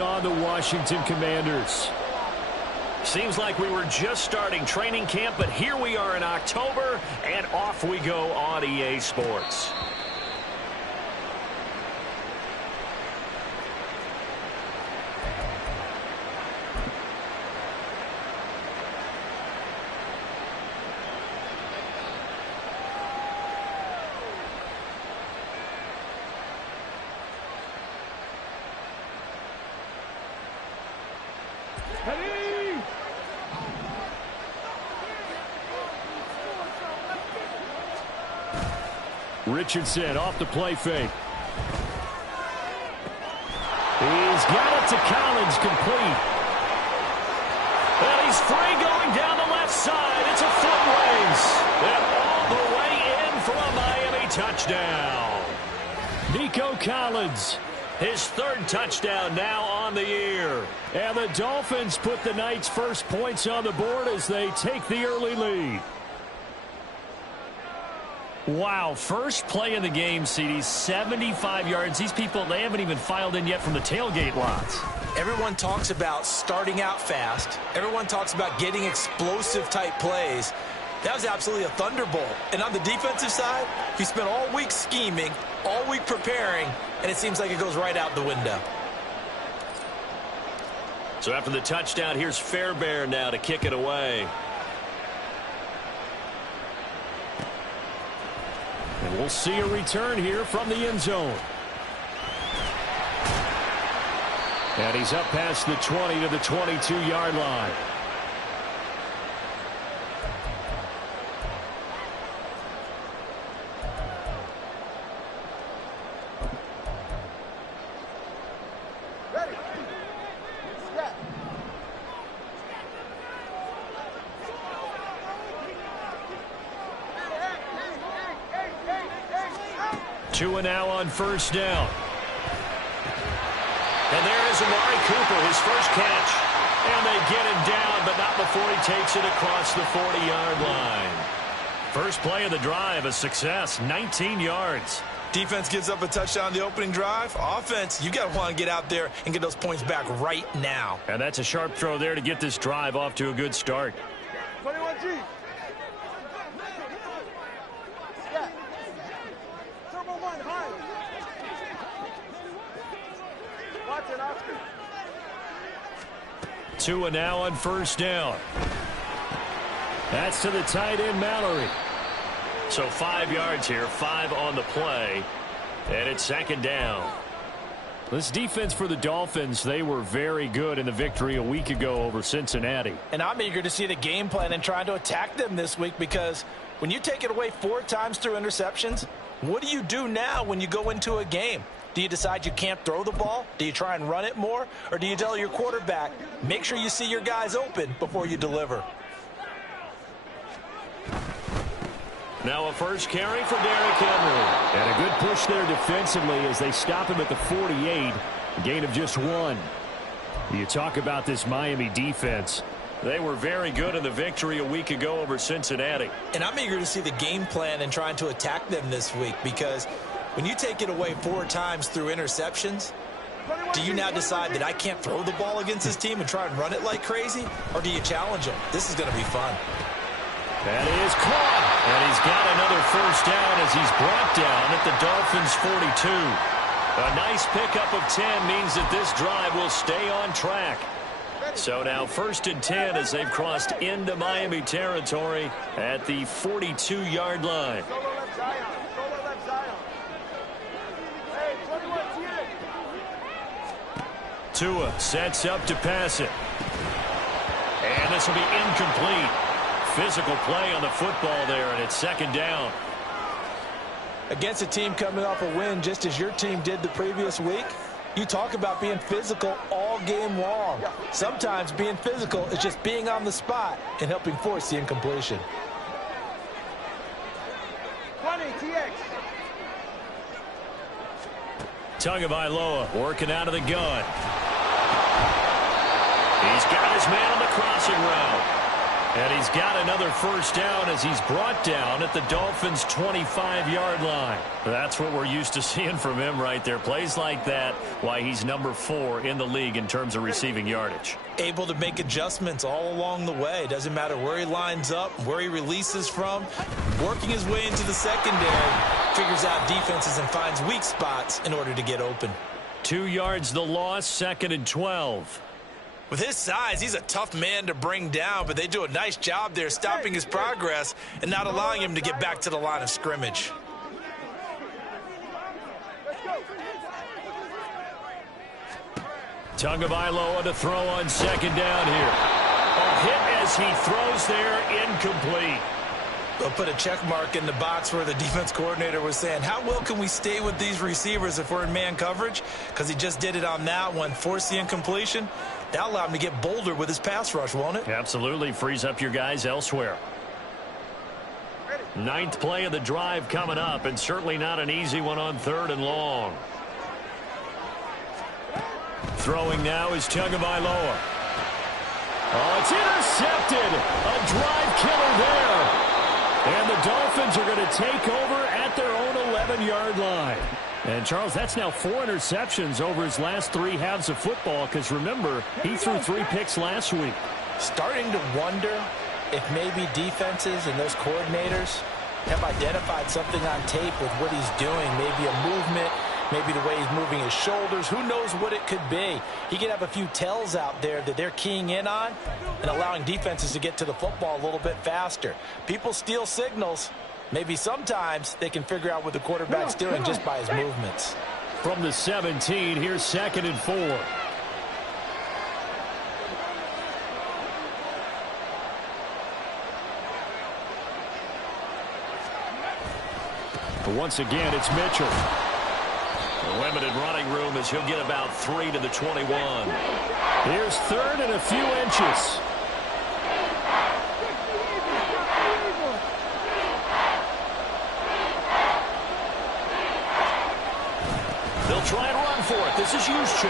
On the Washington Commanders. Seems like we were just starting training camp, but here we are in October, and off we go on EA Sports. Richardson off the play fake. He's got it to Collins, complete. And he's free going down the left side. It's a foot race. And all the way in for a Miami touchdown. Nico Collins. His third touchdown now on the year. And the Dolphins put the Knights' first points on the board as they take the early lead. Wow, first play in the game, CD, 75 yards. These people, they haven't even filed in yet from the tailgate lots. Everyone talks about starting out fast. Everyone talks about getting explosive-type plays. That was absolutely a thunderbolt. And on the defensive side, he spent all week scheming, all week preparing, and it seems like it goes right out the window. So after the touchdown, here's Fairbairn now to kick it away. And we'll see a return here from the end zone. And he's up past the 20 to the 22-yard line. Two now on first down. And there is Amari Cooper, his first catch. And they get him down, but not before he takes it across the 40-yard line. First play of the drive, a success, 19 yards. Defense gives up a touchdown on the opening drive. Offense, you got to want to get out there and get those points back right now. And that's a sharp throw there to get this drive off to a good start. 21G. Tua now on first down. That's to the tight end, Mallory. So 5 yards here, 5 on the play, and it's second down. This defense for the Dolphins, they were very good in the victory a week ago over Cincinnati. And I'm eager to see the game plan and trying to attack them this week, because when you take it away 4 times through interceptions, what do you do now when you go into a game? Do you decide you can't throw the ball? Do you try and run it more? Or do you tell your quarterback, make sure you see your guys open before you deliver? Now a first carry for Derrick Henry. And a good push there defensively as they stop him at the 48. A gain of just 1. You talk about this Miami defense. They were very good in the victory a week ago over Cincinnati. And I'm eager to see the game plan and trying to attack them this week, because when you take it away 4 times through interceptions, do you now decide that I can't throw the ball against this team and try and run it like crazy? Or do you challenge them? This is going to be fun. That is caught. And he's got another first down as he's brought down at the Dolphins' 42. A nice pickup of 10 means that this drive will stay on track. So now first and 10 as they've crossed into Miami territory at the 42-yard line. Tua sets up to pass it. And this will be incomplete. Physical play on the football there, and it's second down. Against a team coming off a win just as your team did the previous week, you talk about being physical all game long. Sometimes being physical is just being on the spot and helping force the incompletion. 20, TX. Tagovailoa working out of the gun. He's got his man on the crossing route. And he's got another first down as he's brought down at the Dolphins' 25-yard line. That's what we're used to seeing from him right there. Plays like that, why he's number 4 in the league in terms of receiving yardage. Able to make adjustments all along the way. Doesn't matter where he lines up, where he releases from. Working his way into the secondary, figures out defenses and finds weak spots in order to get open. 2 yards the loss, 2nd and 12. With his size, he's a tough man to bring down, but they do a nice job there stopping his progress and not allowing him to get back to the line of scrimmage. Tagovailoa to throw on 2nd down here. A hit as he throws there, incomplete. They'll put a check mark in the box where the defense coordinator was saying, how well can we stay with these receivers if we're in man coverage? Because he just did it on that one, forced the incompletion. That'll allow him to get bolder with his pass rush, won't it? Absolutely. Frees up your guys elsewhere. 9th play of the drive coming up, and certainly not an easy one on 3rd and long. Throwing now is Tagovailoa. Oh, it's intercepted. A drive killer there. And the Dolphins are going to take over at their own 11-yard line. And, Charles, that's now 4 interceptions over his last 3 halves of football because, remember, he threw 3 picks last week. Starting to wonder if maybe defenses and those coordinators have identified something on tape with what he's doing, maybe a movement, maybe the way he's moving his shoulders. Who knows what it could be? He could have a few tells out there that they're keying in on and allowing defenses to get to the football a little bit faster. People steal signals. Maybe sometimes they can figure out what the quarterback's doing just by his movements. From the 17, here's 2nd and 4. But once again, it's Mitchell. Limited running room as he'll get about 3 to the 21. Here's 3rd and a few inches. They'll try and run for it. This is Juszczyk.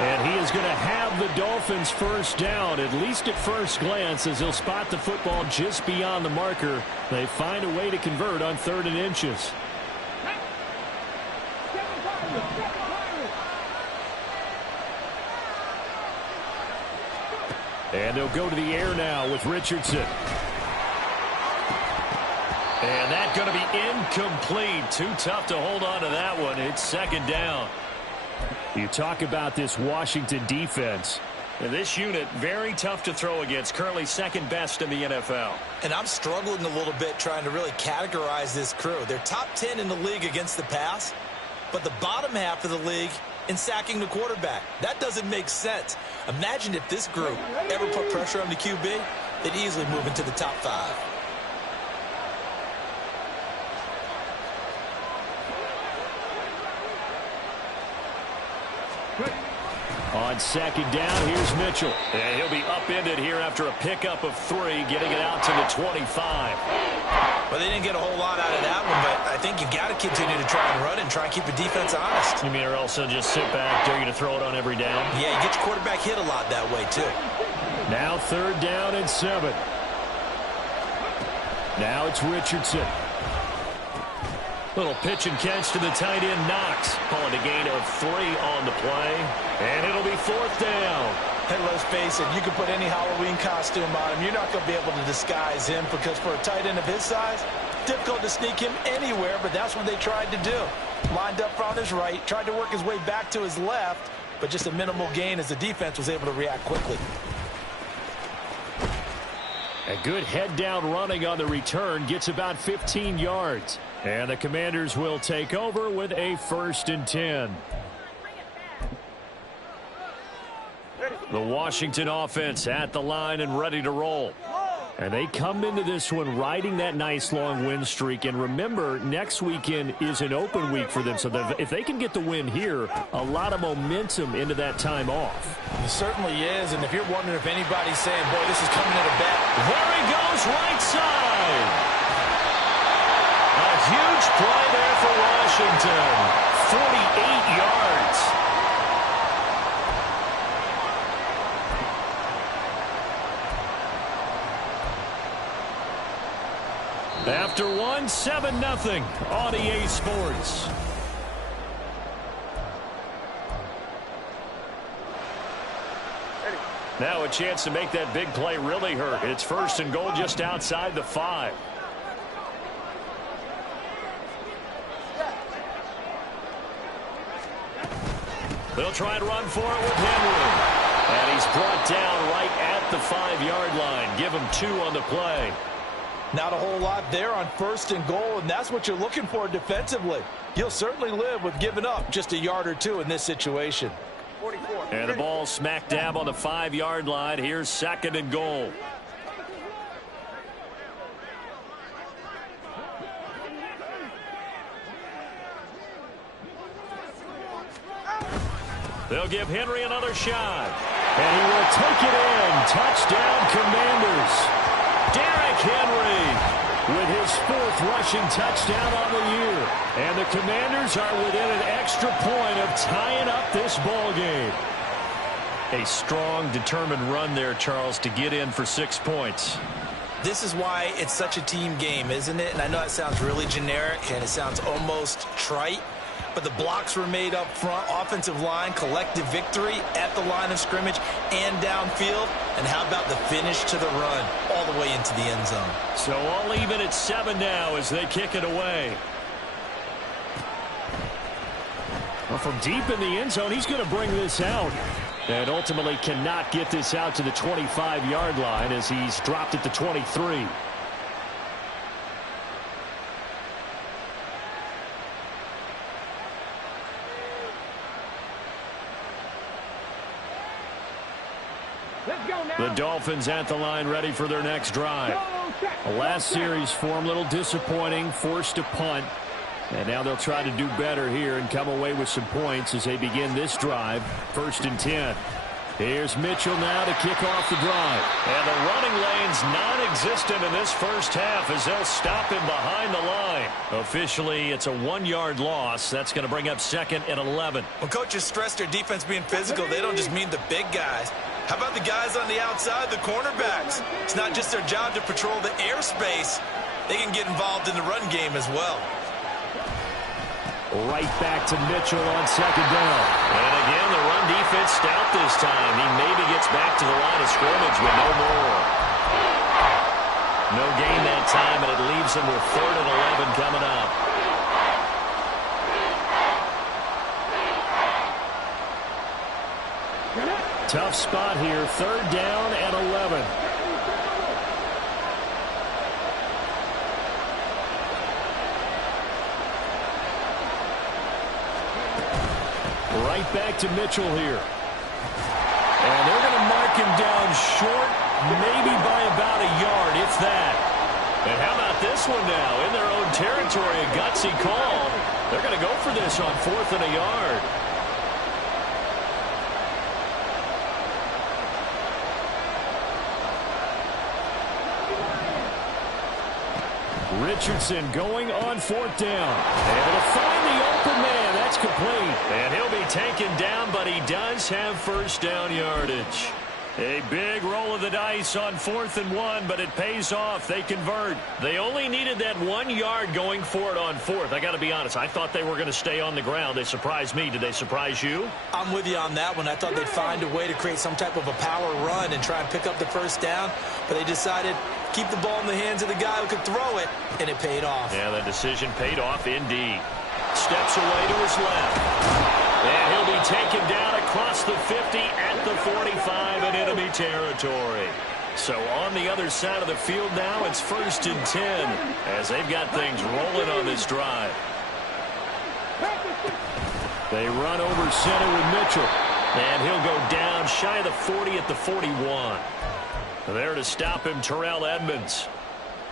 And he is going to have the Dolphins first down, at least at first glance, as he'll spot the football just beyond the marker. They find a way to convert on 3rd and inches. And they'll go to the air now with Richardson. And that's going to be incomplete. Too tough to hold on to that one. It's 2nd down. You talk about this Washington defense. And this unit, very tough to throw against. Currently 2nd best in the NFL. And I'm struggling a little bit trying to really categorize this crew. They're top 10 in the league against the pass, but the bottom half of the league in sacking the quarterback. That doesn't make sense. Imagine if this group ever put pressure on the QB, they'd easily move into the top 5. On 2nd down, here's Mitchell. And he'll be upended here after a pickup of 3, getting it out to the 25. Well, they didn't get a whole lot out of that one, but I think you got to continue to try and run and try and keep the defense honest. You mean or else just sit back, dare you to throw it on every down? Yeah, you get your quarterback hit a lot that way, too. Now 3rd down and 7. Now it's Richardson. Little pitch and catch to the tight end, Knox. Calling a gain of 3 on the play. And it'll be 4th down. Hey, let's face it, you can put any Halloween costume on him. You're not going to be able to disguise him because for a tight end of his size, difficult to sneak him anywhere, but that's what they tried to do. Lined up on his right, tried to work his way back to his left, but just a minimal gain as the defense was able to react quickly. A good head-down running on the return gets about 15 yards. And the Commanders will take over with a 1st and 10. The Washington offense at the line and ready to roll. And they come into this one riding that nice long win streak. And remember, next weekend is an open week for them. So if they can get the win here, a lot of momentum into that time off. It certainly is. And if you're wondering if anybody's saying, boy, this is coming at a bet, there he goes, right side. A huge play there for Washington. 48 yards. After one, 7-0 on EA Sports. Now a chance to make that big play really hurt. It's 1st and goal just outside the 5. They'll try and run for it with Henry. And he's brought down right at the 5-yard line. Give him 2 on the play. Not a whole lot there on 1st and goal, and that's what you're looking for defensively. You'll certainly live with giving up just a yard or 2 in this situation. 44. And the ball smack dab on the 5-yard line. Here's 2nd and goal. They'll give Henry another shot. And he will take it in. Touchdown, Commanders. Derrick Henry with his 4th rushing touchdown on the year. And the Commanders are within an extra point of tying up this ball game. A strong, determined run there, Charles, to get in for 6 points. This is why it's such a team game, isn't it? And I know it sounds really generic and it sounds almost trite, but the blocks were made up front, offensive line, collective victory at the line of scrimmage and downfield. And how about the finish to the run all the way into the end zone? So all even at 7 now as they kick it away. Well, from deep in the end zone, he's going to bring this out. And ultimately cannot get this out to the 25-yard line as he's dropped at the 23. The Dolphins at the line ready for their next drive. The last series for them, a little disappointing, forced to punt. And now they'll try to do better here and come away with some points as they begin this drive. 1st and 10. Here's Mitchell now to kick off the drive. And the running lane's non-existent in this first half as they'll stop him behind the line. Officially, it's a 1-yard loss. That's going to bring up 2nd and 11. When coaches stress their defense being physical, they don't just mean the big guys. How about the guys on the outside, the cornerbacks? It's not just their job to patrol the airspace. They can get involved in the run game as well. Right back to Mitchell on 2nd down. And again, the run defense stout this time. He maybe gets back to the line of scrimmage, but no more. No gain that time, and it leaves them with 3rd and 11 coming up. Tough spot here. 3rd down and 11. Right back to Mitchell here. And they're going to mark him down short, maybe by about a yard, if that. And how about this one now? In their own territory, a gutsy call. They're going to go for this on 4th and a yard. Richardson going on 4th down. Able to find the open man. That's complete. And he'll be taken down, but he does have 1st down yardage. A big roll of the dice on 4th and 1, but it pays off. They convert. They only needed that 1 yard going for it on 4th. I got to be honest. I thought they were going to stay on the ground. They surprised me. Did they surprise you? I'm with you on that one. I thought they'd find a way to create some type of a power run and try and pick up the 1st down, but they decided keep the ball in the hands of the guy who could throw it, and it paid off. Yeah, that decision paid off indeed. Steps away to his left. And he'll be taken down across the 50 at the 45 in enemy territory. So on the other side of the field now, it's 1st and 10 as they've got things rolling on this drive. They run over center with Mitchell. And he'll go down shy of the 40 at the 41. There to stop him, Terrell Edmonds.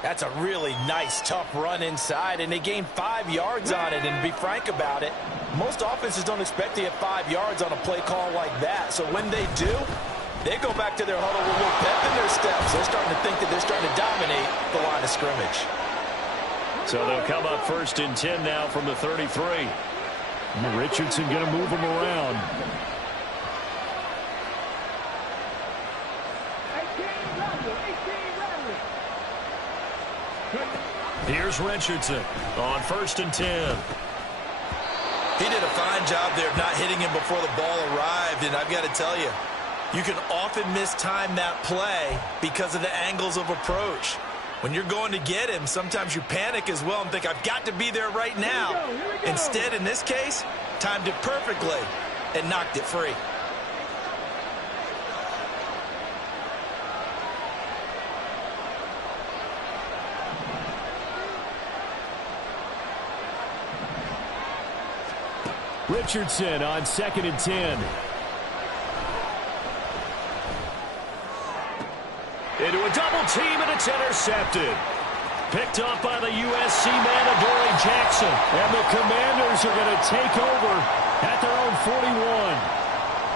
That's a really nice, tough run inside, and they gained 5 yards on it. And to be frank about it, most offenses don't expect to get 5 yards on a play call like that. So when they do, they go back to their huddle with a little pep in their steps. They're starting to think that they're starting to dominate the line of scrimmage. So they'll come up 1st and 10 now from the 33. Richardson going to move him around. Here's Richardson on 1st and 10. He did a fine job there of not hitting him before the ball arrived, and I've got to tell you, you can often mistime that play because of the angles of approach. When you're going to get him, sometimes you panic as well and think, I've got to be there right now. Instead, in this case, timed it perfectly and knocked it free. Richardson on 2nd and 10. Into a double team, and it's intercepted. Picked up by the USC man, Adoree Jackson. And the Commanders are going to take over at their own 41.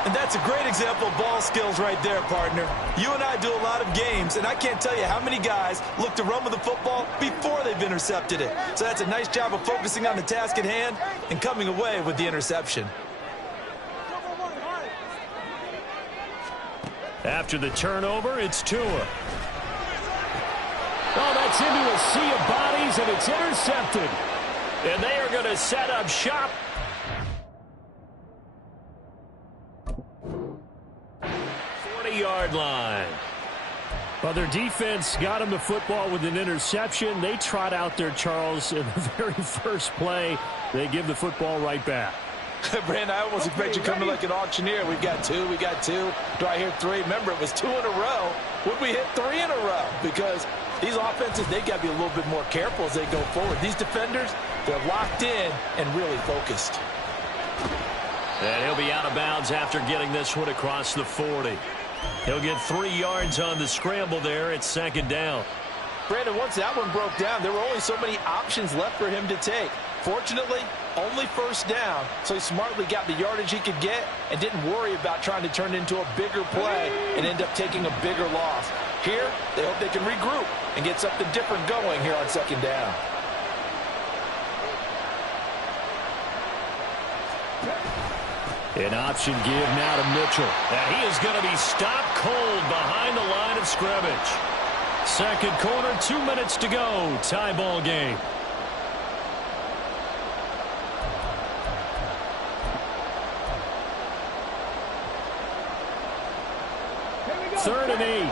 And that's a great example of ball skills right there, partner. You and I do a lot of games, and I can't tell you how many guys look to run with the football before they've intercepted it. So that's a nice job of focusing on the task at hand and coming away with the interception. After the turnover, it's Tua. Oh, that's into a sea of bodies, and it's intercepted. And they are going to set up shop. 40-yard line. Well, their defense got them the football with an interception. They trot out there, Charles, in the very first play. They give the football right back. Brandon, I almost expect you coming like an auctioneer. We've got two. Do I hear three? Remember, it was 2 in a row. Would we hit 3 in a row? Because these offenses, they got to be a little bit more careful as they go forward. These defenders, they're locked in and really focused. And he'll be out of bounds after getting this one across the 40. He'll get 3 yards on the scramble there at 2nd down. Brandon, once that one broke down, there were only so many options left for him to take. Fortunately, only 1st down, so he smartly got the yardage he could get and didn't worry about trying to turn it into a bigger play and end up taking a bigger loss. Here, they hope they can regroup and get something different going here on 2nd down. An option give now to Mitchell. And he is going to be stopped cold behind the line of scrimmage. 2nd quarter, 2 minutes to go. Tie ball game. Third and 8.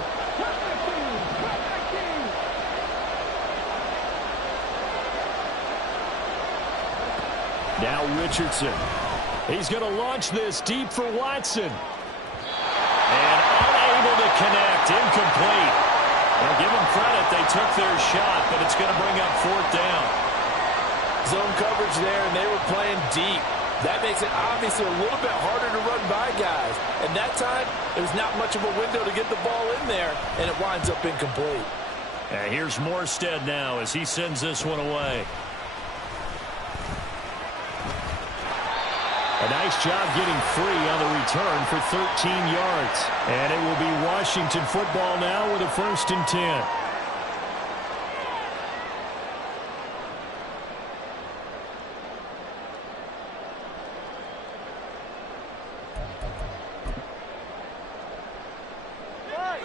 Now Richardson. He's going to launch this deep for Watson. And unable to connect. Incomplete. Well, give them credit. They took their shot, but it's going to bring up 4th down. Zone coverage there, and they were playing deep. That makes it obviously a little bit harder to run by guys. And that time, there's not much of a window to get the ball in there, and it winds up incomplete. And here's Morstead now as he sends this one away. A nice job getting free on the return for 13 yards. And it will be Washington football now with a 1st and 10.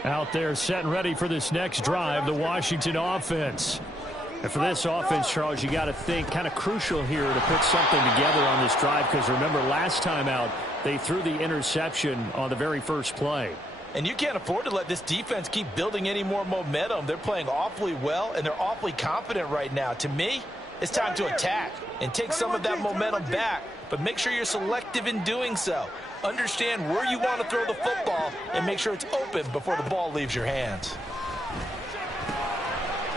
Out there set and ready for this next drive, the Washington offense. And for this offense, Charles, you got to think kind of crucial here to put something together on this drive, because remember last time out they threw the interception on the very first play. And you can't afford to let this defense keep building any more momentum. They're playing awfully well, and they're awfully confident right now. To me, it's time to attack and take some of that momentum back, but make sure you're selective in doing so. Understand where you want to throw the football and make sure it's open before the ball leaves your hands.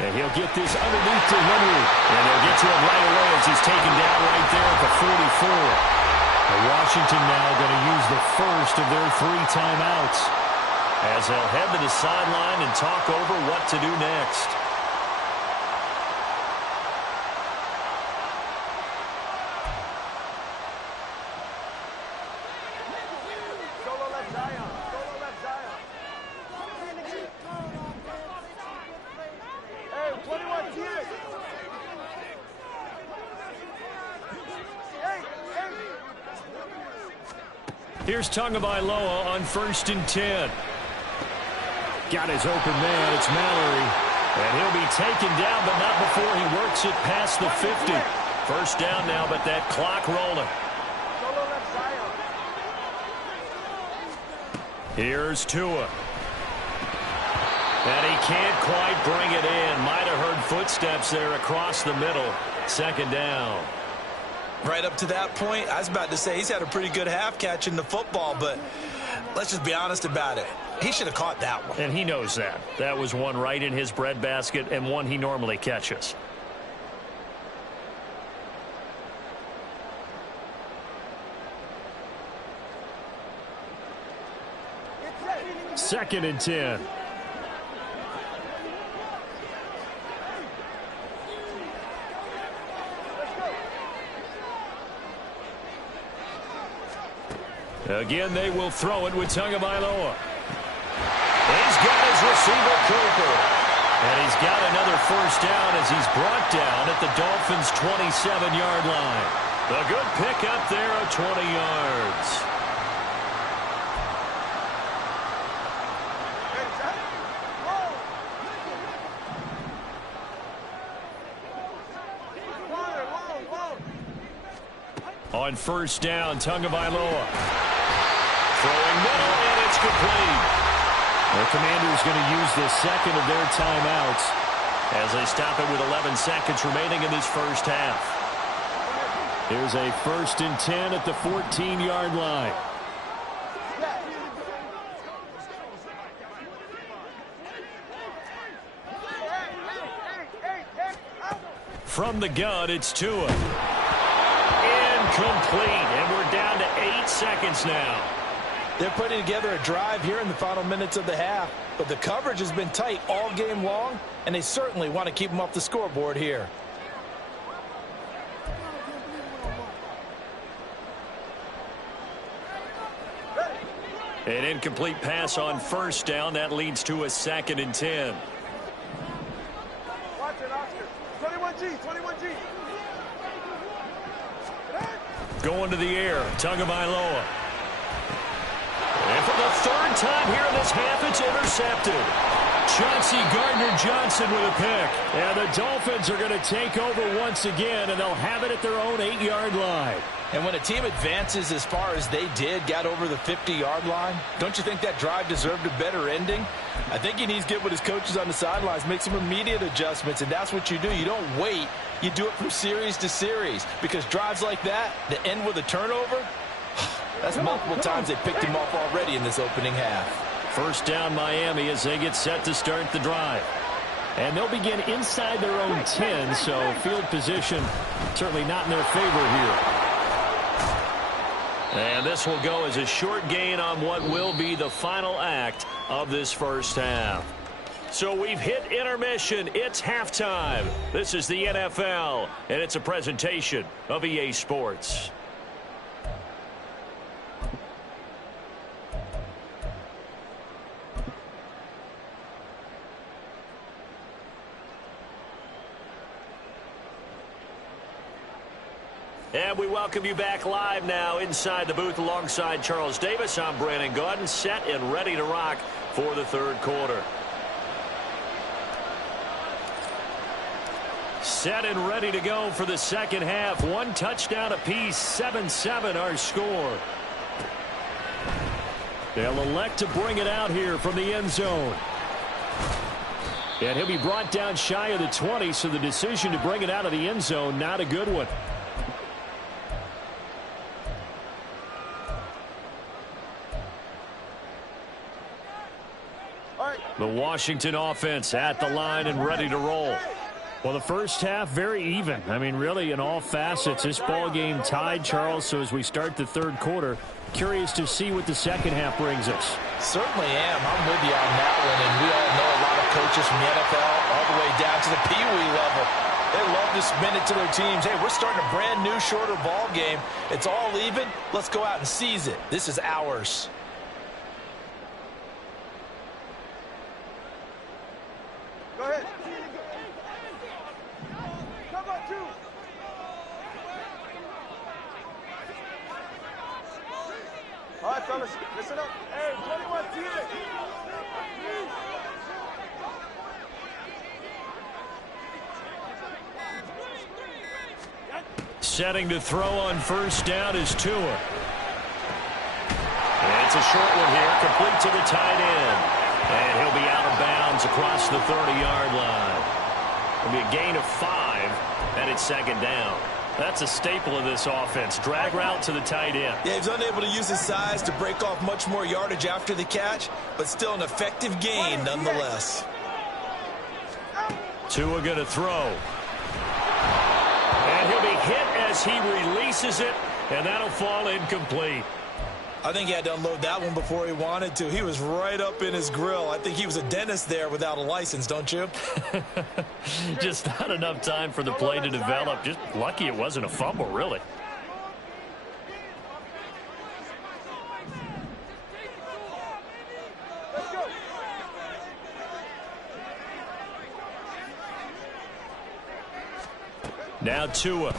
And he'll get this underneath to Henry. And they'll get to him right away as he's taken down right there at the 44. And Washington now going to use the first of their 3 timeouts, as they'll head to the sideline and talk over what to do next. Here's Tagovailoa on 1st and 10. Got his open man. It's Mallory. And he'll be taken down, but not before he works it past the 50. First down now, but that clock rolling. Here's Tua. And he can't quite bring it in. Might have heard footsteps there across the middle. Second down. Right up to that point, I was about to say he's had a pretty good half catching the football, but let's just be honest about it. He should have caught that one. And he knows that. That was one right in his breadbasket and one he normally catches. Second and 10. Again, they will throw it with Tagovailoa. He's got his receiver Cooper. And he's got another first down as he's brought down at the Dolphins' 27-yard line. A good pickup there of 20 yards. On first down, Tagovailoa. Throwing middle, and it's complete. The Commanders going to use the second of their timeouts as they stop it with 11 seconds remaining in this first half. Here's a first and 10 at the 14-yard line. From the gun, it's Tua. Incomplete, and we're down to 8 seconds now. They're putting together a drive here in the final minutes of the half, but the coverage has been tight all game long, and they certainly want to keep them off the scoreboard here. An incomplete pass on first down. That leads to a second and 10. Watch it, Oscar. 21G, 21G. Going to the air, Tagovailoa. And for the third time here in this half, it's intercepted. Chauncey Gardner-Johnson with a pick. And the Dolphins are going to take over once again, and they'll have it at their own 8-yard line. And when a team advances as far as they did, got over the 50-yard line, don't you think that drive deserved a better ending? I think he needs to get with his coaches on the sidelines, make some immediate adjustments, and that's what you do. You don't wait. You do it from series to series, because drives like that end with a turnover, that's multiple times they picked him off already in this opening half. First down Miami as they get set to start the drive. And they'll begin inside their own 10, so field position certainly not in their favor here. And this will go as a short gain on what will be the final act of this first half. So we've hit intermission. It's halftime. This is the NFL, and it's a presentation of EA Sports. And we welcome you back live now inside the booth alongside Charles Davis. I'm Brandon Gaudin, set and ready to rock for the third quarter. Set and ready to go for the second half. One touchdown apiece, 7-7 our score. They'll elect to bring it out here from the end zone. And he'll be brought down shy of the 20, so the decision to bring it out of the end zone, not a good one. The Washington offense at the line and ready to roll. Well, the first half, very even. I mean, really, in all facets, this ball game tied, Charles. So as we start the third quarter, curious to see what the second half brings us. Certainly am. I'm with you on that one. And we all know a lot of coaches from the NFL all the way down to the Pee Wee level. They love to spin it to their teams. Hey, we're starting a brand new, shorter ball game. It's all even. Let's go out and seize it. This is ours. Go ahead. Come on, two. All right, fellas, listen up. Hey, 21 TX. Setting to throw on first down is Tua. And it's a short one here, complete to the tight end. And he'll be out of bounds across the 30-yard line. It'll be a gain of 5, and it's second down. That's a staple of this offense. Drag route to the tight end. Yeah, he's unable to use his size to break off much more yardage after the catch, but still an effective gain nonetheless. Tua going to throw. And he'll be hit as he releases it, and that'll fall incomplete. I think he had to unload that one before he wanted to. He was right up in his grill. I think he was a dentist there without a license, don't you? Just not enough time for the play to develop. Just lucky it wasn't a fumble, really. Now Tua.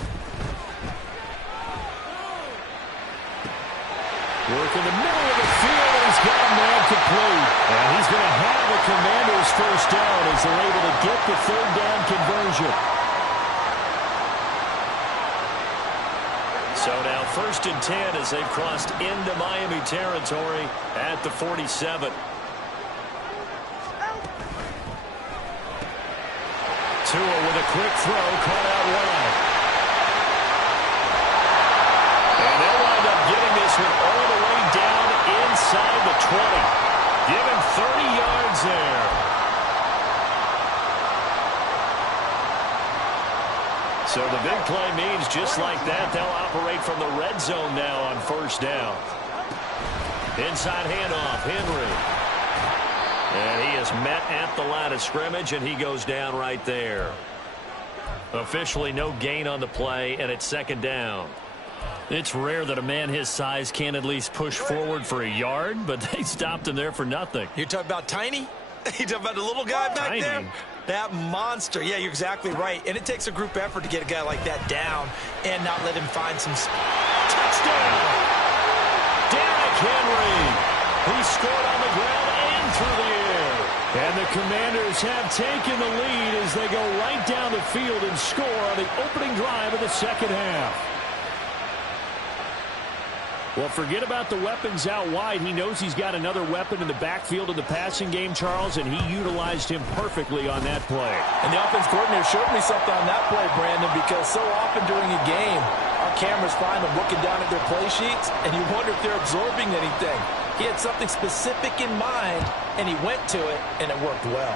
Work in the middle of the field, and he's got a man complete. And he's going to have the Commanders' first down as they're able to get the third down conversion. So now 1st and 10 as they've crossed into Miami territory at the 47. Tua with a quick throw, caught out wide. And they'll wind up getting this one all the way down inside the 20. Give him 30 yards there. So the big play means just like that, they'll operate from the red zone now on first down. Inside handoff, Henry. And he is met at the line of scrimmage, and he goes down right there. Officially no gain on the play, and it's second down. It's rare that a man his size can't at least push forward for a yard, but they stopped him there for nothing. You're talking about Tiny? You talking about the little guy back Tiny. there? That monster. Yeah, you're exactly right. And it takes a group effort to get a guy like that down and not let him find some... Touchdown! Derrick Henry. He scored on the ground and through the air. And the Commanders have taken the lead as they go right down the field and score on the opening drive of the second half. Well, forget about the weapons out wide. He knows he's got another weapon in the backfield of the passing game, Charles, and he utilized him perfectly on that play. And the offense coordinator showed me something on that play, Brandon, because so often during a game, our cameras find them looking down at their play sheets, and you wonder if they're absorbing anything. He had something specific in mind, and he went to it, and it worked well.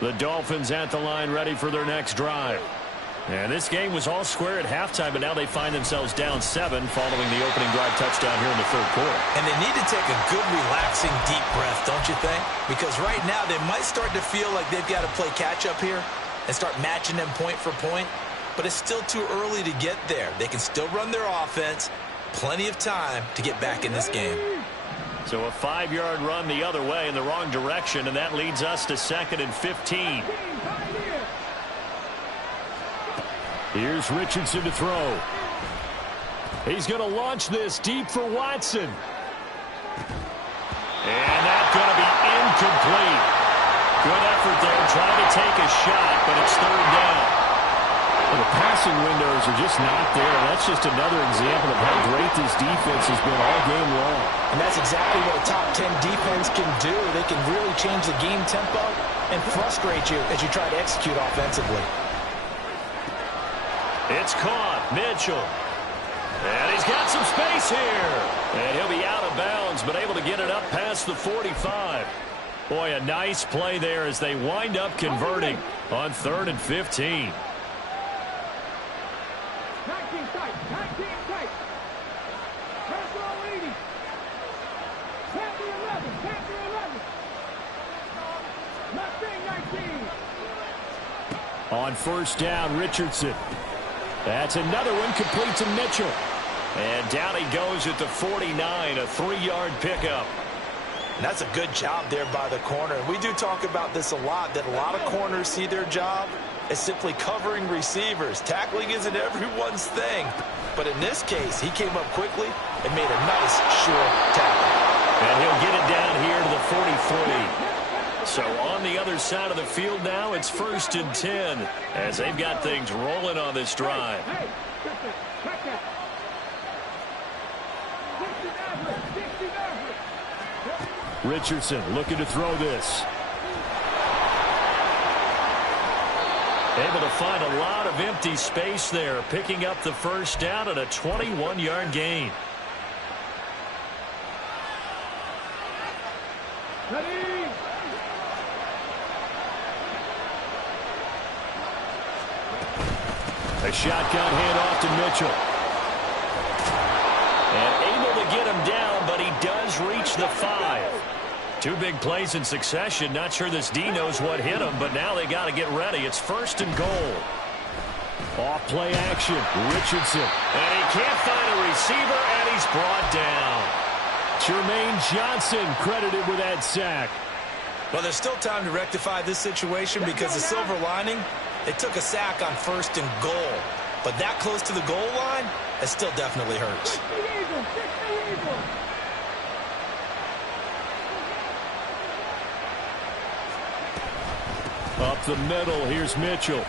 The Dolphins at the line ready for their next drive. And this game was all square at halftime, but now they find themselves down 7 following the opening drive touchdown here in the third quarter. And they need to take a good, relaxing, deep breath, don't you think? Because right now they might start to feel like they've got to play catch-up here and start matching them point for point. But it's still too early to get there. They can still run their offense. Plenty of time to get back in this game. So a 5-yard run the other way in the wrong direction, and that leads us to 2nd and 15. Here's Richardson to throw. He's going to launch this deep for Watson. And that's going to be incomplete. Good effort there, trying to take a shot, but it's third down. Well, the passing windows are just not there. That's just another example of how great this defense has been all game long. And that's exactly what a top 10 defense can do. They can really change the game tempo and frustrate you as you try to execute offensively. It's caught. Mitchell. And he's got some space here. And he'll be out of bounds, but able to get it up past the 45. Boy, a nice play there as they wind up converting on 3rd and 15. On first down, Richardson. That's another one complete to Mitchell. And down he goes at the 49, a 3-yard pickup. And that's a good job there by the corner. And we do talk about this a lot, that a lot of corners see their job is simply covering receivers. Tackling isn't everyone's thing. But in this case, he came up quickly and made a nice, short tackle. And he'll get it down here to the 43. So on the other side of the field now, it's 1st and 10 as they've got things rolling on this drive. Richardson looking to throw this. Able to find a lot of empty space there, picking up the first down and a 21-yard gain. A shotgun handoff to Mitchell. And able to get him down, but he does reach the 5. 2 big plays in succession. Not sure this D knows what hit him, but now they got to get ready. It's 1st and goal. Off play action. Richardson. And he can't find a receiver, and he's brought down. Jermaine Johnson credited with that sack. Well, there's still time to rectify this situation because the silver lining, they took a sack on 1st and goal. But that close to the goal line, it still definitely hurts. Up the middle, here's Mitchell.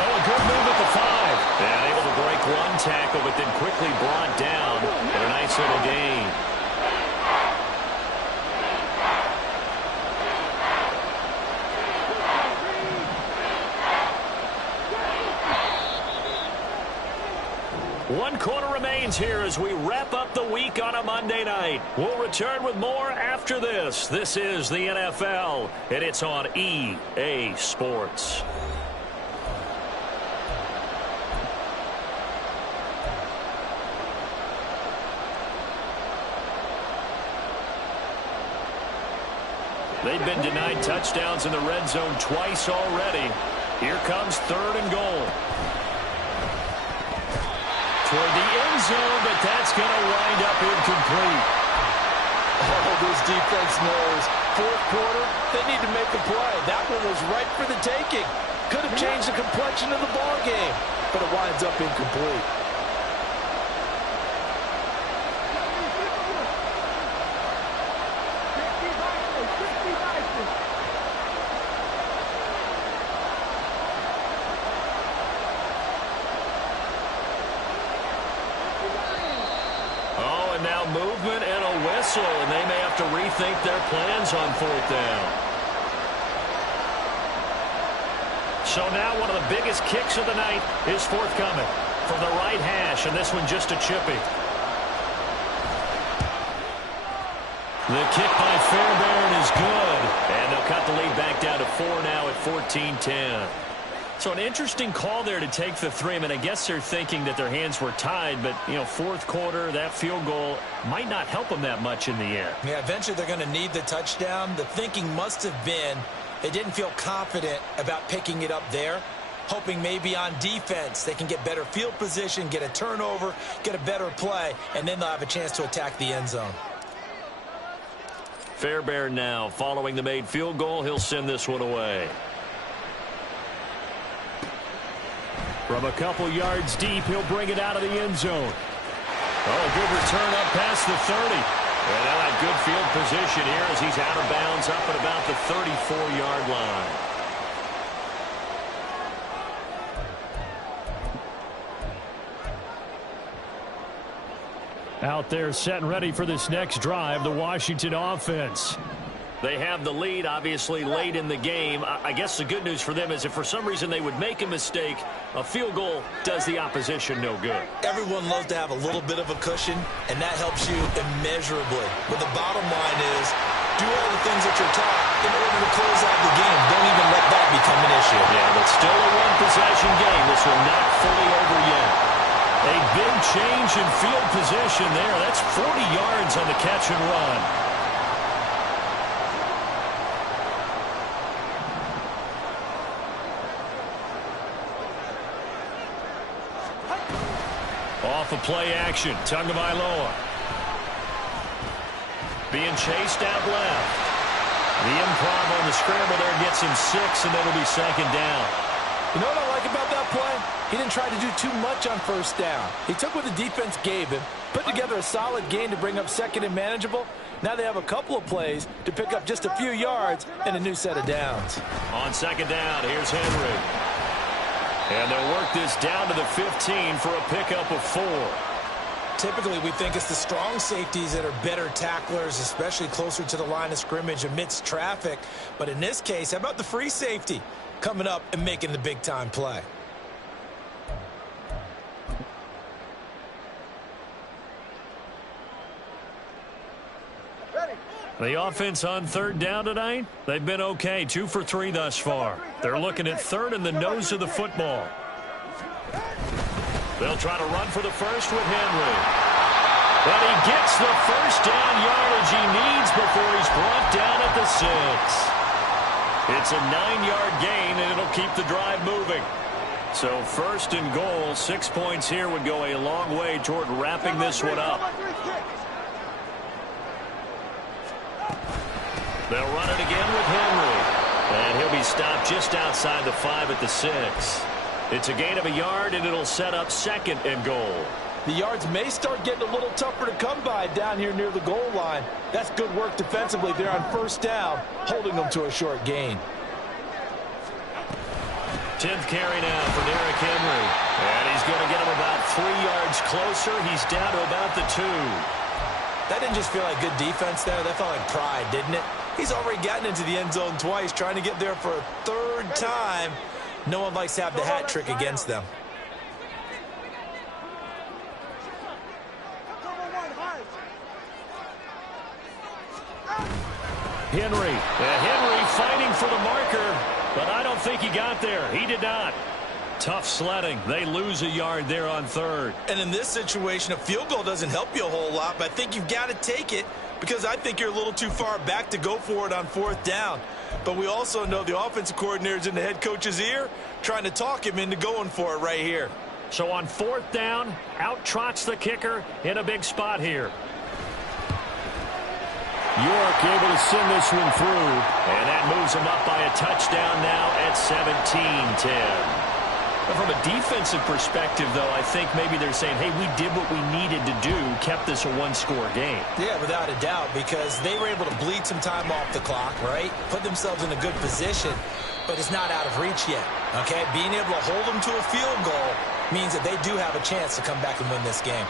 Oh, a good move at the 5. And able to break one tackle, but then quickly brought down for a nice little gain. One quarter remains here as we wrap up the week on a Monday night. We'll return with more after this. This is the NFL, and it's on EA Sports. They've been denied touchdowns in the red zone twice already. Here comes 3rd and goal. Toward the end zone, but that's going to wind up incomplete. Oh, this defense knows. 4th quarter, they need to make a play. That one was right for the taking. Could have changed the complexion of the ball game, but it winds up incomplete. Movement and a whistle, and they may have to rethink their plans on 4th down. So now one of the biggest kicks of the night is forthcoming from the right hash, and this one just a chippy. The kick by Fairbairn is good, and they'll cut the lead back down to 4 now at 14-10. So an interesting call there to take the 3. I mean, I guess they're thinking that their hands were tied, but, 4th quarter, that field goal might not help them that much in the end. Yeah, eventually they're going to need the touchdown. The thinking must have been they didn't feel confident about picking it up there, hoping maybe on defense they can get better field position, get a turnover, get a better play, and then they'll have a chance to attack the end zone. Fairbairn now following the made field goal. He'll send this one away. From a couple yards deep, he'll bring it out of the end zone. Oh, good return up past the 30. And now that good field position here as he's out of bounds up at about the 34-yard line. Out there set and ready for this next drive, the Washington offense. They have the lead, obviously, late in the game. I guess the good news for them is if for some reason they would make a mistake, a field goal does the opposition no good. Everyone loves to have a little bit of a cushion, and that helps you immeasurably. But the bottom line is, do all the things that you're taught in order to close out the game. Don't even let that become an issue. Yeah, but still a one-possession game. This one not fully over yet. A big change in field position there. That's 40 yards on the catch and run. Off of play action, Tagovailoa. Being chased out left. The improv on the scramble there gets him 6, and it'll be second down. You know what I like about that play? He didn't try to do too much on first down. He took what the defense gave him, put together a solid gain to bring up second and manageable. Now they have a couple of plays to pick up just a few yards and a new set of downs. On second down, here's Henry. And they'll work this down to the 15 for a pickup of 4. Typically, we think it's the strong safeties that are better tacklers, especially closer to the line of scrimmage amidst traffic. But in this case, how about the free safety coming up and making the big-time play? The offense on third down tonight, they've been okay, 2 for 3 thus far. They're looking at third in the nose of the football. They'll try to run for the first with Henry. But he gets the first down yardage he needs before he's brought down at the 6. It's a 9-yard gain, and it'll keep the drive moving. So first and goal, 6 points here would go a long way toward wrapping this one up. They'll run it again with Henry. And he'll be stopped just outside the 5 at the 6. It's a gain of a yard, and it'll set up second and goal. The yards may start getting a little tougher to come by down here near the goal line. That's good work defensively there on first down, holding them to a short gain. 10th carry now for Derrick Henry. And he's going to get him about 3 yards closer. He's down to about the 2. That didn't just feel like good defense there. That felt like pride, didn't it? He's already gotten into the end zone twice, trying to get there for a 3rd time. No one likes to have the hat trick against them. Henry. Henry fighting for the marker, but I don't think he got there. He did not. Tough sledding. They lose a yard there on 3rd. And in this situation, a field goal doesn't help you a whole lot, but I think you've got to take it because I think you're a little too far back to go for it on 4th down. But we also know the offensive coordinator's in the head coach's ear trying to talk him into going for it right here. So on 4th down, out trots the kicker in a big spot here. York able to send this one through. And that moves him up by a touchdown now at 17-10. From a defensive perspective, though, I think maybe they're saying, hey, we did what we needed to do, kept this a 1-score game. Yeah, without a doubt, because they were able to bleed some time off the clock, right? Put themselves in a good position, but it's not out of reach yet, okay? Being able to hold them to a field goal means that they do have a chance to come back and win this game.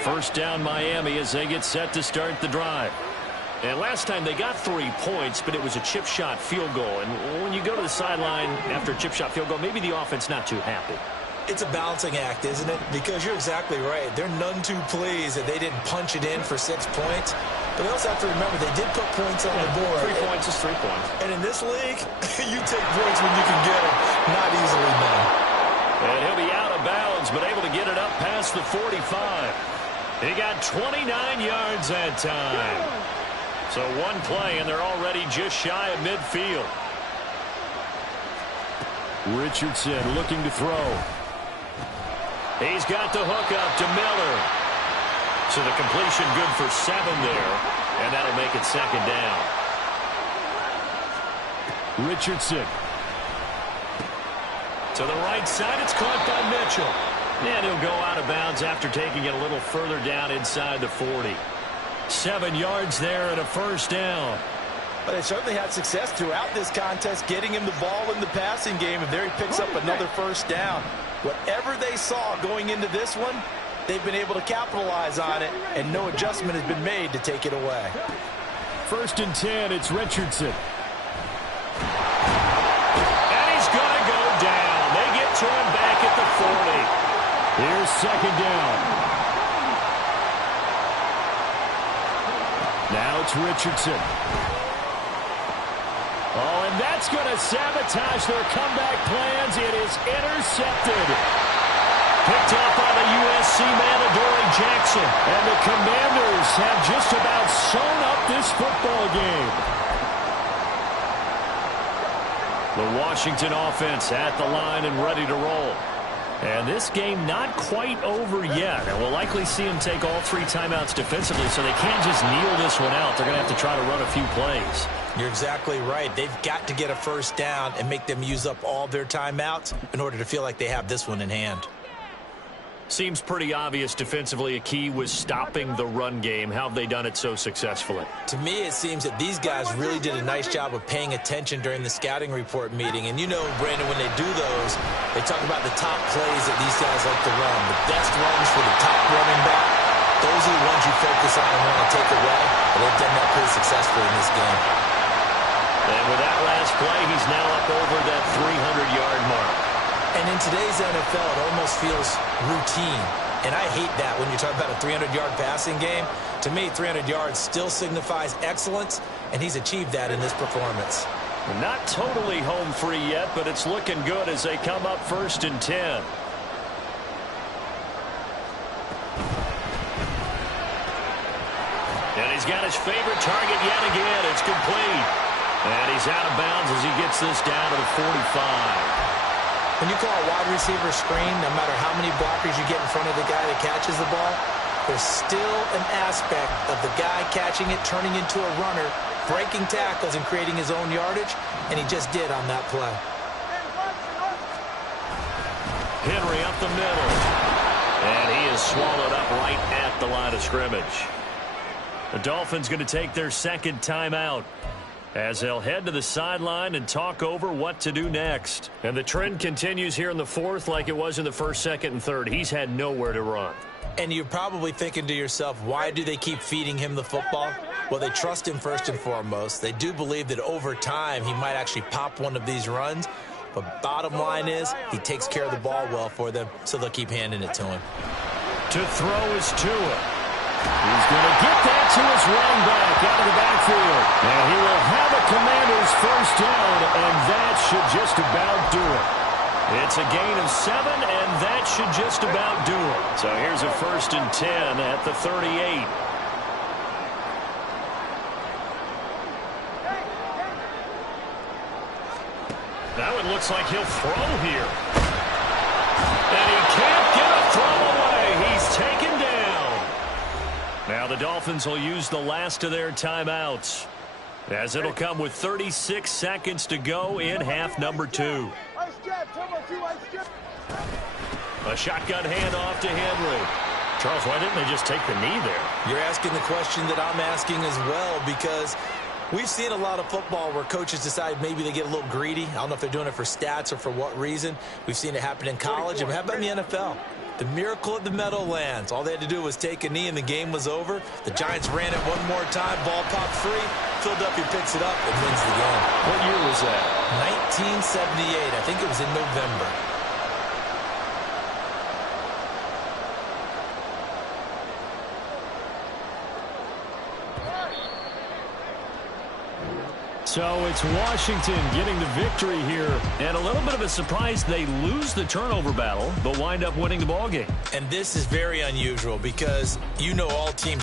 First down Miami as they get set to start the drive. And last time they got 3 points, but it was a chip shot field goal. And when you go to the sideline after a chip shot field goal, maybe the offense not too happy. It's a balancing act, isn't it? Because you're exactly right. They're none too pleased that they didn't punch it in for 6 points. But they also have to remember they did put points on the board. 3 points is 3 points. And in this league, you take points when you can get them. Not easily done. And he'll be out of bounds, but able to get it up past the 45. He got 29 yards that time. So one play, and they're already just shy of midfield. Richardson looking to throw. He's got the hook up to Miller. So the completion good for 7 there, and that'll make it second down. Richardson. To the right side, it's caught by Mitchell. And he'll go out of bounds after taking it a little further down inside the 40. 7 yards there and a first down. But they certainly had success throughout this contest, getting him the ball in the passing game, and there he picks up another first down. Whatever they saw going into this one, they've been able to capitalize on it, and no adjustment has been made to take it away. 1st and 10, it's Richardson. And he's going to go down. They get to him back at the 40. Here's second down. Now it's Richardson. Oh, and that's going to sabotage their comeback plans. It is intercepted. Picked up by the USC man, Adoree Jackson. And the Commanders have just about sewn up this football game. The Washington offense at the line and ready to roll. And this game not quite over yet. And we'll likely see him take all 3 timeouts defensively, so they can't just kneel this one out. They're going to have to try to run a few plays. You're exactly right. They've got to get a first down and make them use up all their timeouts in order to feel like they have this one in hand. Seems pretty obvious defensively a key was stopping the run game. How have they done it so successfully? To me, it seems that these guys really did a nice job of paying attention during the scouting report meeting. And you know, Brandon, when they do those, they talk about the top plays that these guys like to run. The best runs for the top running back. Those are the ones you focus on and want to take away. And they've done that pretty successfully in this game. And with that last play, he's now up over that 300-yard mark. And in today's NFL, it almost feels routine. And I hate that when you're talking about a 300-yard passing game. To me, 300 yards still signifies excellence, and he's achieved that in this performance. Not totally home free yet, but it's looking good as they come up 1st and 10. And he's got his favorite target yet again. It's complete. And he's out of bounds as he gets this down to the 45. When you call a wide receiver screen, no matter how many blockers you get in front of the guy that catches the ball, there's still an aspect of the guy catching it, turning into a runner, breaking tackles and creating his own yardage, and he just did on that play. Henry up the middle. And he is swallowed up right at the line of scrimmage. The Dolphins going to take their 2nd timeout, as they'll head to the sideline and talk over what to do next. And the trend continues here in the 4th like it was in the 1st, 2nd, and 3rd. He's had nowhere to run. And you're probably thinking to yourself, why do they keep feeding him the football? Well, they trust him first and foremost. They do believe that over time he might actually pop one of these runs. But bottom line is he takes care of the ball well for them, so they'll keep handing it to him. To throw is Tua. He's going to get that to his running back out of the backfield. And he will have a Commanders first down, and that should just about do it. It's a gain of 7, and that should just about do it. So here's a 1st and 10 at the 38. Now it looks like he'll throw here. And he can't get a throw away. He's taken down. Now the Dolphins will use the last of their timeouts, as it'll come with 36 seconds to go in half number 2. A shotgun handoff to Henry. Charles, why didn't they just take the knee there? You're asking the question that I'm asking as well, because we've seen a lot of football where coaches decide maybe they get a little greedy. I don't know if they're doing it for stats or for what reason. We've seen it happen in college, and how about in the NFL? The miracle at the Meadowlands. All they had to do was take a knee and the game was over. The Giants ran it one more time. Ball popped free. Philadelphia picks it up and wins the game. What year was that? 1978. I think it was in November. So it's Washington getting the victory here. And a little bit of a surprise, they lose the turnover battle, but wind up winning the ballgame. And this is very unusual because you know all teams